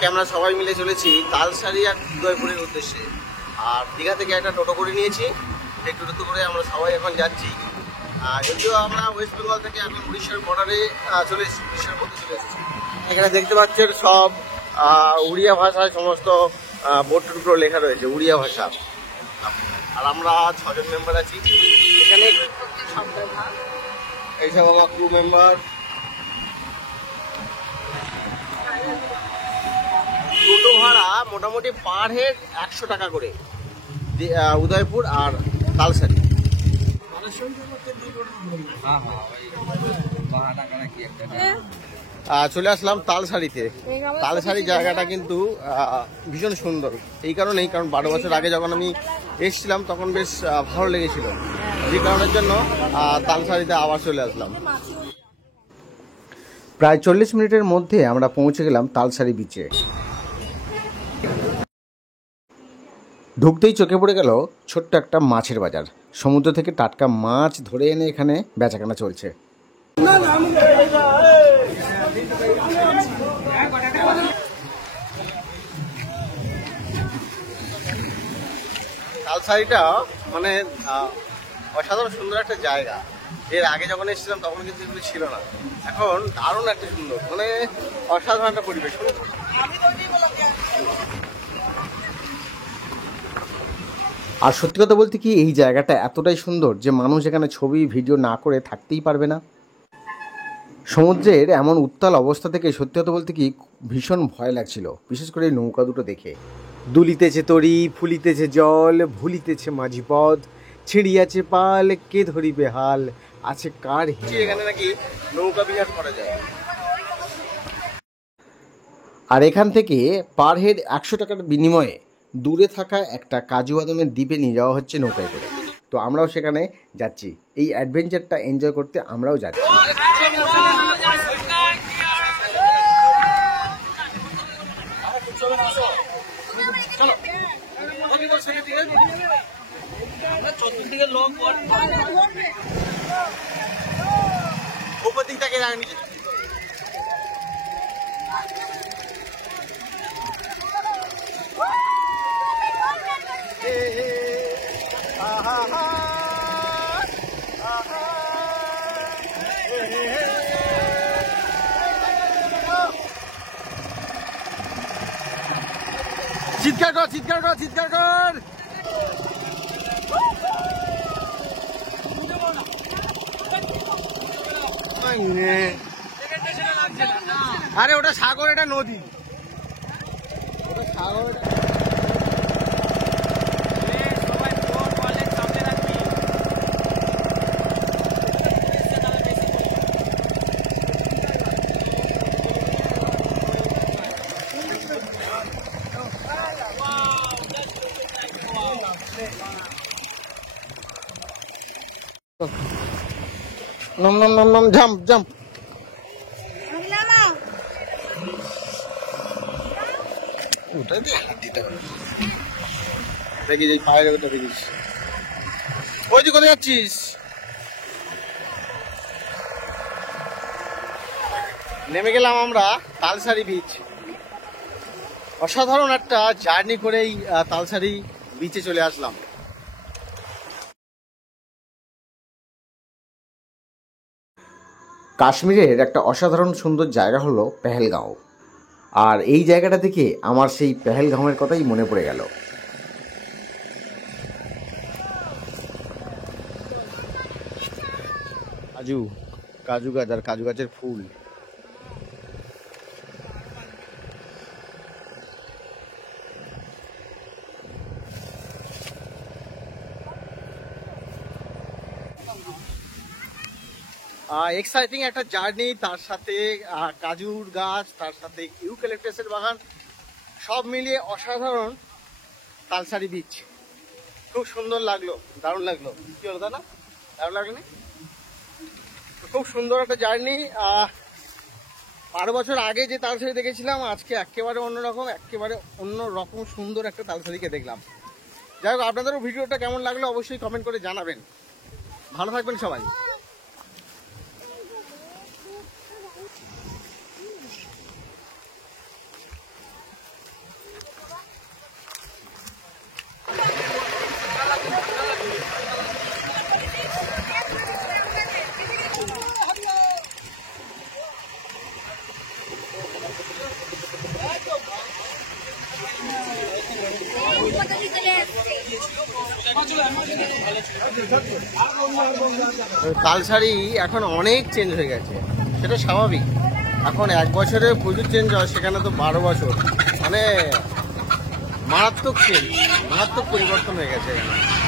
আজকে আমরা সবাই মিলে চলেছি তালসারি আর উদয়পুরের উদ্দেশ্যে। আর দীঘা থেকে একটা টোটো করে নিয়েছি, সেই টোটো করে আমরা সবাই এখন যাচ্ছি। যদিও আমরা ওয়েস্ট বেঙ্গল থেকে এখন উড়িষ্যার বর্ডারে চলে এসেছি, উড়িষ্যার মধ্যে চলে এসেছি। এখানে দেখতে পাচ্ছেন সব উড়িয়া ভাষায় সমস্ত বোর্ড টুকরো লেখা রয়েছে উড়িয়া ভাষা। আর আমরা 6 জন মেম্বার আছি এখানে, এইসব আমার ক্রু মেম্বার। টোটো ভাড়া মোটামুটি পার হেড 100 টাকা করে, উদয়পুর আর তালসারি। চলে আসলাম তালসারিতে। তালসারি জায়গাটা কিন্তু ভীষণ সুন্দর, এই কারণেই কারণ 12 বছর আগে যখন আমি এসেছিলাম তখন বেশ ভালো লেগেছিল, যে কারণের জন্য তালসারিতে আবার চলে আসলাম। প্রায় 40 মিনিটের মধ্যে আমরা পৌঁছে গেলাম তালসারি বিচে। ঢুকতেই চোখে পড়ে গেল ছোট্ট একটা মাছের বাজার। সমুদ্র থেকে টাটকা মাছ ধরে এনে এখানে বেচাকেনা চলছে। তালসারিটা মানে অসাধারণ সুন্দর একটা জায়গা। এর আগে যখন এসেছিলাম তখন কিন্তু এগুলো ছিল না, এখন দারুণ একটা সুন্দর, মানে অসাধারণ একটা পরিবেশ। আর সত্যি কথা বলতে কি, এই জায়গাটা এতটাই সুন্দর যে মানুষ এখানে ছবি ভিডিও না করে থাকতেই পারবে না। সমুদ্রের এমন উত্তাল অবস্থা থেকে সত্যি কথা বলতে কি ভীষণ ভয় লাগছিল, বিশেষ করে এই নৌকা দুটো দেখে। দুলিতেছে তরি, ফুলিতেছে জল, ভুলিতেছে মাঝি পথ, ছিড়িয়াছে পাল, কে ধরিবে হাল, আছে কার। এখানে নাকি নৌকা বিহার করা যায়। আর এখান থেকে পার হেড 100 টাকার বিনিময়ে দূরে থাকা একটা কাজু বাদামের দ্বীপে নিয়ে যাওয়া হচ্ছে নৌকায় করে। তো আমরাও সেখানে যাচ্ছি, এই অ্যাডভেঞ্চারটা এনজয় করতে আমরাও যাচ্ছি। উপর দিক থেকে চিৎকার কর, চিৎকার কর, চিৎকার কর। আরে ওটা সাগর, এটা নদী, ওটা সাগর। নম নম নম নম, জাম্প জাম্প। দেখি যে পায়ের ওটা দেখিস। ওই তুই কোথায় যাচ্ছিস? নেমে গেলাম আমরা তালসারি বিচ। অসাধারণ একটা জার্নি করেই তালসারি বিচে চলে আসলাম। কাশ্মীরের একটা অসাধারণ সুন্দর জায়গা হলো পেহেলগাঁও। আর এই জায়গাটা থেকে আমার সেই পেহেলগাঁওয়ের কথাই মনে পড়ে গেল। কাজু গাছ আর কাজু গাছের ফুল। এক্সাইটিং একটা জার্নি, তার সাথে কাজুর গাছ, তার সাথে ইউক্যালিপটাসের বাগান, সব মিলিয়ে অসাধারণ তালসারি বিচ। খুব সুন্দর লাগলো, দারুণ লাগলো। কি হলো দাদা, দারুণ লাগলো? খুব সুন্দর একটা জার্নি। 12 বছর আগে যে তালসারি দেখেছিলাম, আজকে একেবারে অন্যরকম সুন্দর একটা তালসারিকে দেখলাম। যাই হোক, আপনাদেরও ভিডিওটা কেমন লাগলো অবশ্যই কমেন্ট করে জানাবেন। ভালো থাকবেন সবাই। তালসারি এখন অনেক চেঞ্জ হয়ে গেছে, সেটা স্বাভাবিক। এখন 1 বছরে প্রচুর চেঞ্জ হয়, সেখানে তো 12 বছর, মানে মারাত্মক চেঞ্জ, মারাত্মক পরিবর্তন হয়ে গেছে এখানে।